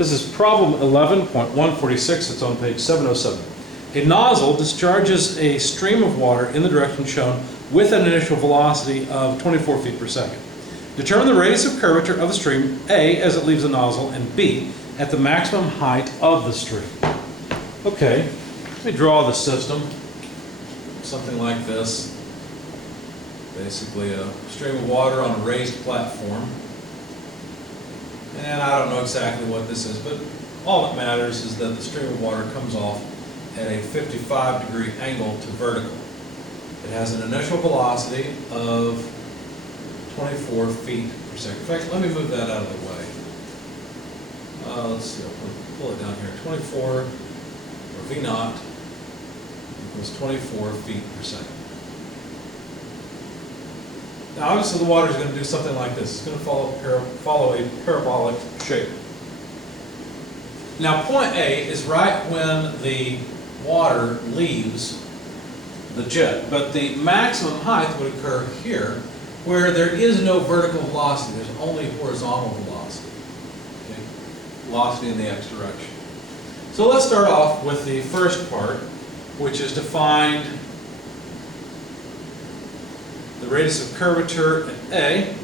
This is problem 11.146. It's on page 707. A nozzle discharges a stream of water in the direction shown with an initial velocity of 24 feet per second. Determine the radius of curvature of the stream, A, as it leaves the nozzle, and B, at the maximum height of the stream. Okay, let me draw the system. Something like this. Basically a stream of water on a raised platform. And I don't know exactly what this is, but all that matters is that the stream of water comes off at a 55-degree angle to vertical. It has an initial velocity of 24 feet per second. In fact, let me move that out of the way. Let's see, I'll pull it down here. 24, or V naught, equals 24 feet per second. Now, obviously, the water is going to do something like this. It's going to follow a parabolic shape. Now, point A is right when the water leaves the jet, but the maximum height would occur here, where there is no vertical velocity. There's only horizontal velocity. Okay? Velocity in the x direction. So let's start off with the first part, which is to find the radius of curvature at A,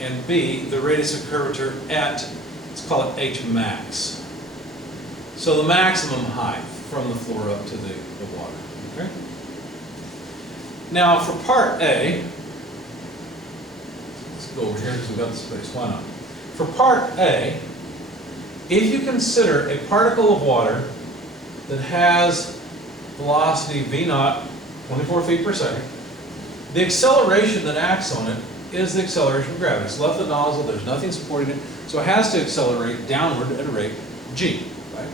and B, the radius of curvature at, let's call it H max. So the maximum height from the floor up to the water. Okay? Now for part A, let's go over here because we've got the space. Why not? For part A, if you consider a particle of water that has velocity V naught, 24 feet per second, the acceleration that acts on it is the acceleration of gravity. It's left the nozzle, there's nothing supporting it, so it has to accelerate downward at a rate g. Right?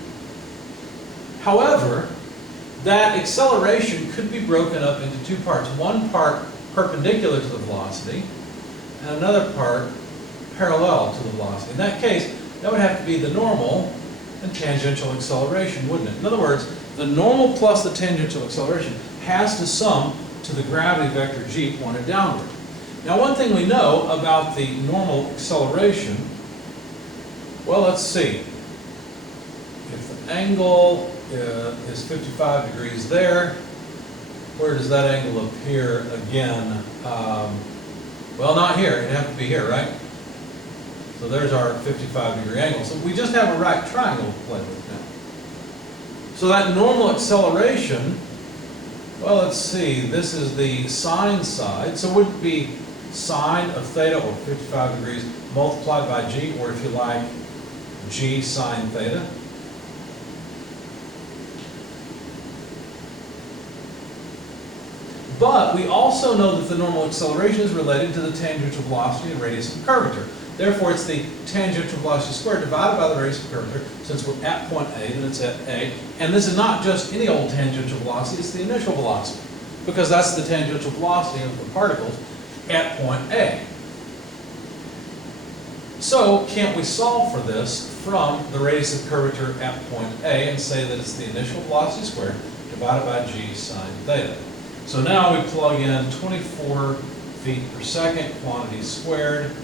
However, that acceleration could be broken up into two parts. One part perpendicular to the velocity, and another part parallel to the velocity. In that case, that would have to be the normal and tangential acceleration, wouldn't it? In other words, the normal plus the tangential acceleration has to sum to the gravity vector g pointed downward. Now, one thing we know about the normal acceleration, well, let's see. If the angle is 55 degrees there, where does that angle appear again? Well, not here. It'd have to be here, right? So there's our 55-degree angle. So we just have a right triangle to play with now. So that normal acceleration, well, let's see. This is the sine side. So would it be sine of theta, or 55 degrees, multiplied by g, or if you like, g sine theta? But we also know that the normal acceleration is related to the tangential velocity and radius of curvature. Therefore, it's the tangential velocity squared divided by the radius of curvature. Since we're at point A, then it's at A. And this is not just any old tangential velocity, it's the initial velocity, because that's the tangential velocity of the particles at point A. So, can't we solve for this from the radius of curvature at point A and say that it's the initial velocity squared divided by g sine theta? So now we plug in 24 feet per second, quantity squared,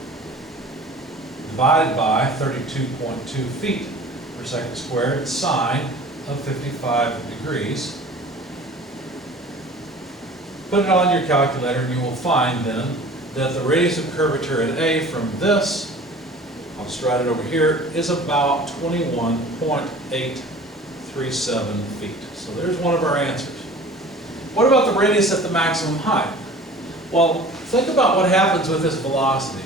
divided by 32.2 feet per second squared, sine of 55 degrees. Put it on your calculator and you will find then that the radius of curvature at A from this, I'll just write it over here, is about 21.837 feet. So there's one of our answers. What about the radius at the maximum height? Well, think about what happens with this velocity.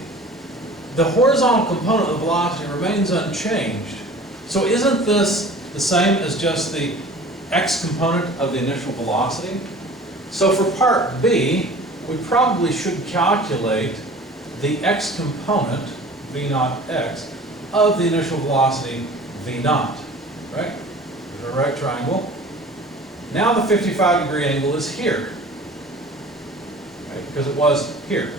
The horizontal component of the velocity remains unchanged. So isn't this the same as just the x component of the initial velocity? So for part B, we probably should calculate the x component, v naught x, of the initial velocity v naught, right? There's our right triangle. Now the 55-degree angle is here, right? Because it was here.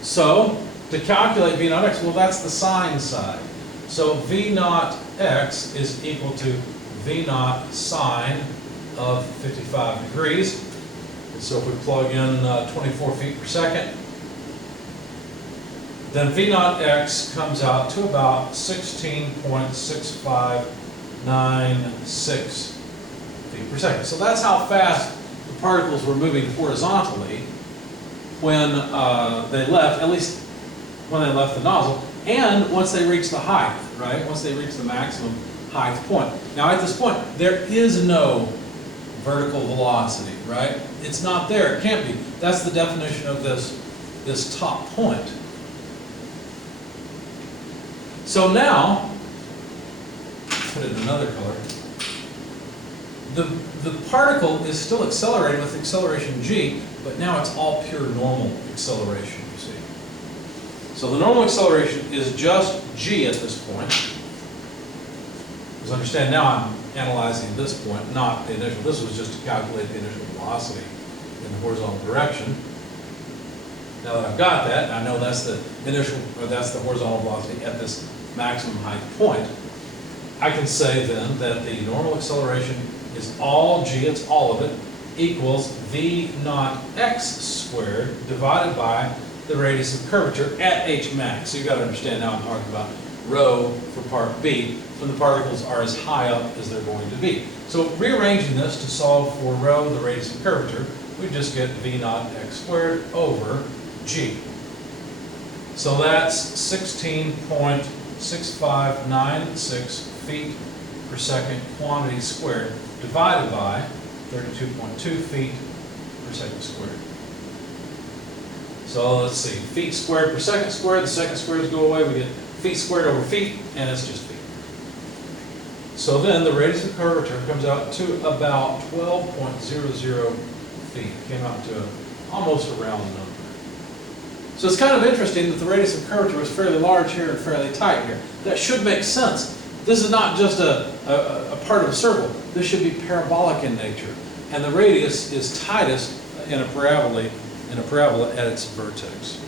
So, to calculate v naught x, well, that's the sine side. So v naught x is equal to v naught sine of 55 degrees. And so if we plug in 24 feet per second, then V naught x comes out to about 16.6596 feet per second. So that's how fast the particles were moving horizontally when they left, at least when they left the nozzle, and once they reached the height, right? Once they reached the maximum height point. Now at this point, there is no vertical velocity, right? It's not there, it can't be. That's the definition of this top point. So now, put it in another color, the particle is still accelerating with acceleration g, but now it's all pure normal acceleration, you see. So the normal acceleration is just g at this point. Because understand now I'm analyzing this point, not the initial. This was just to calculate the initial velocity in the horizontal direction. Now that I've got that, and I know that's the initial, or that's the horizontal velocity at this maximum height point, I can say then that the normal acceleration is all g, it's all of it, equals v naught x squared divided by the radius of curvature at h max. So you've got to understand now I'm talking about rho for part B, when the particles are as high up as they're going to be. So rearranging this to solve for rho, the radius of curvature, we just get v naught x squared over g. So that's 16.6596 feet per second quantity squared divided by 32.2 feet per second squared. So let's see, feet squared per second squared, the second squares go away, we get feet squared over feet, and it's just feet. So then the radius of curvature comes out to about 12.00 feet. Came out to almost a round number. So it's kind of interesting that the radius of curvature is fairly large here and fairly tight here. That should make sense. This is not just a part of a circle. This should be parabolic in nature. And the radius is tightest in a parabola at its vertex.